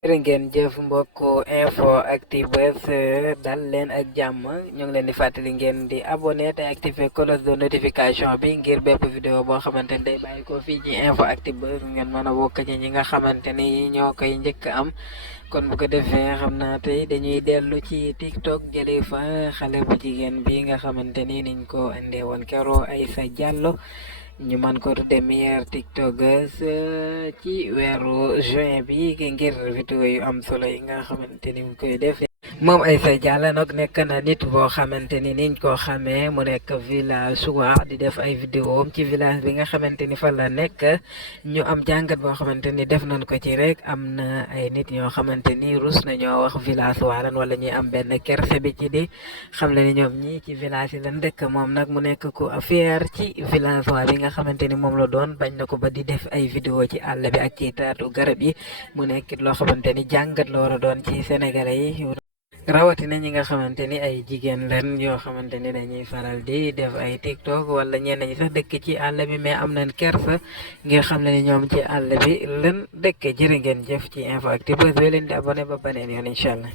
jërë ngeen jëf mbokku info Actubuzz dal leen ak jàmm ñu ngi leen di fàttali ngeen di abonné te activer cloche de notification bi ngir bépp vidéo boo xamante ni day bàyyi ko fii ci info Actubuzz ngeen mën a bokk ci ñi nga xamante ni ñoo koy njëkk am. kon bu ko defee xam naa tey dañuy dellu ci TikTok jëlee fa xale bu jigéen bi nga xamante ni niñ ko indee woon keroog Aïssa Diallo ñu man ko tudde meilleure tiktokeuse ci weeru juin bi ngir vidéo yu am solo yi nga xamante ni mu koy def. moom Aïssa Diallo nag nekk na nit boo xamante ni niñ ko xamee mu nekk villageois di def ay vidéo ci village bi nga xamante ni fa la nekk ñu am jàngat boo xamante ni def nañ ko ci rek am na ay nit ñoo xamante ni rus nañoo wax villageois lan wala ñuy am benn kerse bi ci di xam le ni ñoom ñii ci village yi lan dëkk moom nag mu nekk ku fier ci villageois bi nga xamante ni moom la doon bañ na ko ba di def ay vidéo ci àll bi ak ci taatu garab yi mu nekkit loo xamante ni jàngat la war a doon ci sénégalais yi. rawatina ñi nga xamante ni ay jigéen lan yoo xamante ni dañuy faral di def ay TikTok wala ñenn ñi sax dëkk ci àll bi mais am nañ kersa ngir xam ne ni ñoom ci àll bi lan dëkk. jërë ngeen jëf ci info Actubuzz leen di abonné ba beneen yoon incha allah.